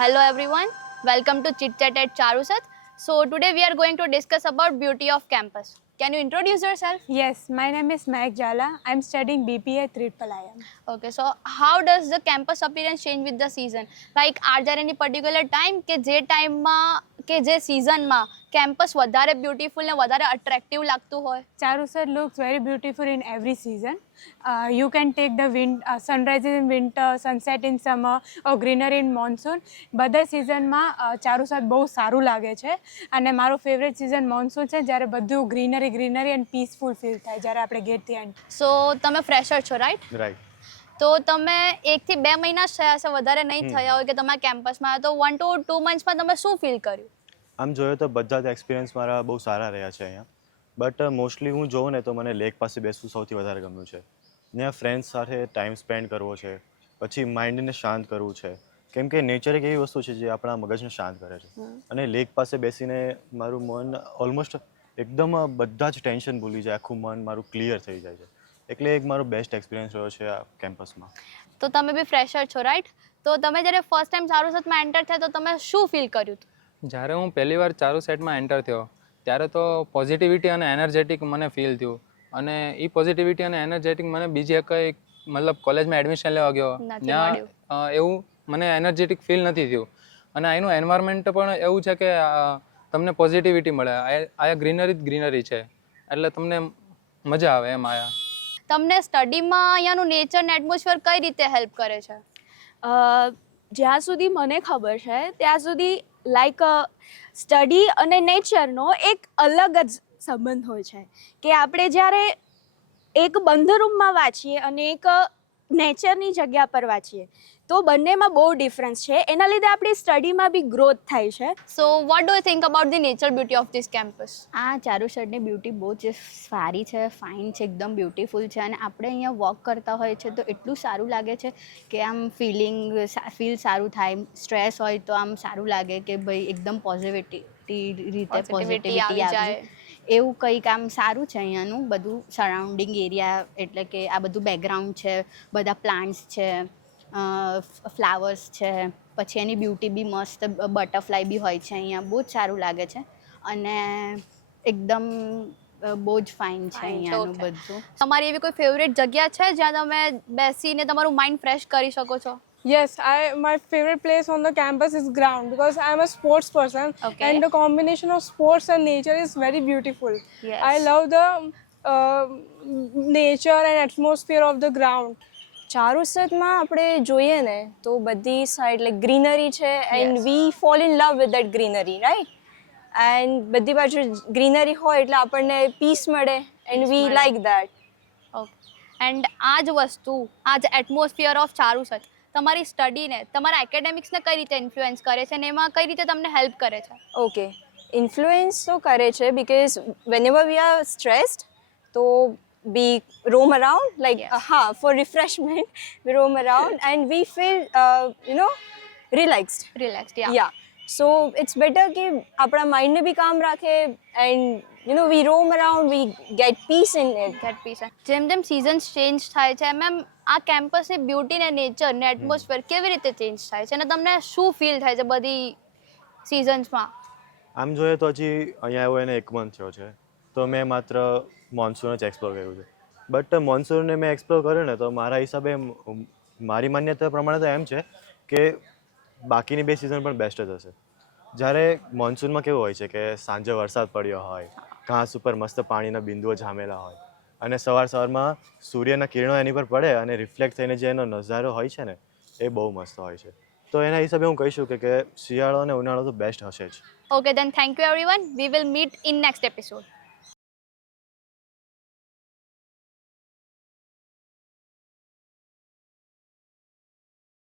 Hello everyone, welcome to Chit Chat at Charusat. So today we are going to discuss about beauty of campus. Can you introduce yourself? Yes, my name is Mahek Jala. I'm studying BPA Triple IM. Okay, so how does the campus appearance change with the season? Like, are there any particular time કે જે ટાઈમમાં કે જે સિઝનમાં campus વધારે beautiful ને વધારે attractive લાગતું હોય? Charusat looks very beautiful in every season. You can take the sunrises in winter, sunset in summer or greenery in monsoon. બધા સિઝનમાં ચારુસાત બહુ સારું લાગે છે અને મારો ફેવરેટ સિઝન મોન્સૂન છે જ્યારે બધું ગ્રીનરી એન્ડ પીસફુલ ફીલ થાય જ્યારે આપણે ગેટથી એન્ટર. સો તમે ફ્રેશર છો, રાઈટ? રાઈટ. તો તમે 1 થી 2 મહિના જ થયા હશે, વધારે નહીં થયા હોય કે તમારા કેમ્પસમાં, તો 1 to 2 મંથ્સમાં તમે શું ફીલ કર્યું? આમ જોઈએ તો બધા જ એક્સપિરિયન્સ મારા બહુ સારા રહ્યા છે અહીંયા, બટ મોસ્ટલી હું જોઉં ને તો મને લેક પાસે બેસવું સૌથી વધારે ગમ્યું છે. ત્યાં ફ્રેન્ડ્સ સાથે ટાઈમ સ્પેન્ડ કરવો છે, પછી માઇન્ડને શાંત કરવું છે, કેમ કે નેચર એક એવી વસ્તુ છે જે આપણા મગજને શાંત કરે છે. અને લેક પાસે બેસીને મારું મન ઓલમોસ્ટ એકદમ બધા જ ટેન્શન ભૂલી જાય, આખું મન મારું ક્લિયર થઈ જાય છે. એટલે એક મારો બેસ્ટ એક્સપિરિયન્સ રહ્યો છે આ કેમ્પસમાં. તો તમે બી ફ્રેશર છો, રાઈટ? તો તમે જ્યારે ફર્સ્ટ ટાઈમ ચારુસતમાં એન્ટર થયા તો તમે શું ફીલ કર્યું હતું? જ્યારે હું પહેલી વાર ચારુસેટમાં એન્ટર થયો ત્યારે તો પોઝિટિવિટી અને એનર્જેટિક મને ફીલ થયું, અને એ પોઝિટિવિટી અને એનર્જેટિક મને બીજી કંઈ મતલબ કોલેજમાં એડમિશન લેવા ગયો ત્યાં એવું મને એનર્જેટિક ફીલ નથી થયું. અને અહીંનું એન્વાયરમેન્ટ પણ એવું છે કે તમને પોઝિટિવિટી મળે. આયા ગ્રીનરી છે એટલે તમને મજા આવે એમ. આયા તમને સ્ટડીમાં અહીંયાનું નેચર ને એટમોસ્ફિયર કઈ રીતે હેલ્પ કરે છે? જ્યાં સુધી મને ખબર છે ત્યાં સુધી લાઈક સ્ટડી અને નેચરનો એક અલગ જ સંબંધ હોય છે કે આપણે જ્યારે એક બંધ રૂમમાં વાંચીએ અને એક નેચરની જગ્યા પર વાંચીએ તો બંનેમાં બહુ ડિફરન્સ છે. એના લીધે આપણી સ્ટડીમાં બી ગ્રોથ થાય છે. So what do you think about the nature beauty of this campus? આ ચારુસતની બ્યુટી બહુ જ સારી છે, ફાઇન છે, એકદમ બ્યુટીફુલ છે. અને આપણે અહીંયા વોક કરતા હોય છે તો એટલું સારું લાગે છે કે આમ ફીલ સારું થાય. સ્ટ્રેસ હોય તો આમ સારું લાગે કે ભાઈ એકદમ પોઝિટિવિટી આવી જાય. એવું કંઈક આમ સારું છે અહીંયાનું બધું સરાઉન્ડિંગ એરિયા, એટલે કે આ બધું બેકગ્રાઉન્ડ છે, બધા પ્લાન્ટ્સ છે, ફ્લાવર્સ છે, પછી એની બ્યુટી બી મસ્ત, બટરફ્લાય બી હોય છે અહીંયા. બહુ જ સારું લાગે છે અને એકદમ બહુ જ ફાઇન છે અહીંયાનું બધું. તમારી એવી કોઈ ફેવરેટ જગ્યા છે જ્યાં તમે બેસીને તમારું માઇન્ડ ફ્રેશ કરી શકો છો? Yes, my favorite place on the campus is ground because I'm a sports person. Okay. And the combination of sports and nature is very beautiful. Yes. I love the nature and atmosphere of the ground. ચારુસતમાં આપણે જોઈએ ને તો બધી side like greenery છે and we fall in love with that greenery, right? And બધી બાજુ greenery હોય એટલે આપણને પીસ મળે and we like that. Okay. And આ જ વસ્તુ, આ જ એટમોસ્ફિયર ઓફ ચારુસત તમારી સ્ટડીને, તમારા એકેડેમિક્સને કઈ રીતે ઇન્ફ્લુઅન્સ કરે છે અને એમાં કઈ રીતે તમને હેલ્પ કરે છે? ઓકે, ઇન્ફ્લુઅન્સ તો કરે છે બિકોઝ વેનેવર વી આર સ્ટ્રેસ્ડ તો we roam around like for refreshment we roam around and we feel relaxed. Yeah, so it's better કે આપણા માઇન્ડને બી કામ રાખે and we roam around, we get peace in it. જેમ જેમ સિઝન્સ ચેન્જ થાય છે એમ એમ આ કેમ્પસની બ્યુટી ને નેચર ને એટમોસ્ફિયર કેવી રીતે ચેન્જ થાય છે અને તમને શું ફીલ થાય છે બધી સિઝન્સમાં? આમ જોઈએ તો હજી અહીંયા આવ્યો એને 1 મંથ થયો છે, તો મેં માત્ર મોન્સૂન જ એક્સપ્લોર કર્યું છે. બટ મોન્સૂનને મેં એક્સપ્લોર કર્યું ને તો મારા હિસાબે મારી માન્યતા પ્રમાણે તો એમ છે કે બાકીની 2 સિઝન પણ બેસ્ટ જ હશે. જ્યારે મોન્સૂનમાં કેવું હોય છે કે સાંજે વરસાદ પડ્યો હોય, ઘાસ ઉપર મસ્ત પાણીના બિંદુઓ જામેલા હોય અને સવારમાં સૂર્યના કિરણો એની પર પડે અને રિફ્લેક્ટ થઈને જે એનો નજારો હોય છે ને એ બહુ મસ્ત હોય છે. તો એના હિસાબે હું કહીશું કે શિયાળો અને ઉનાળો તો બેસ્ટ હશે જ. Okay, then thank you everyone. We will meet in next episode.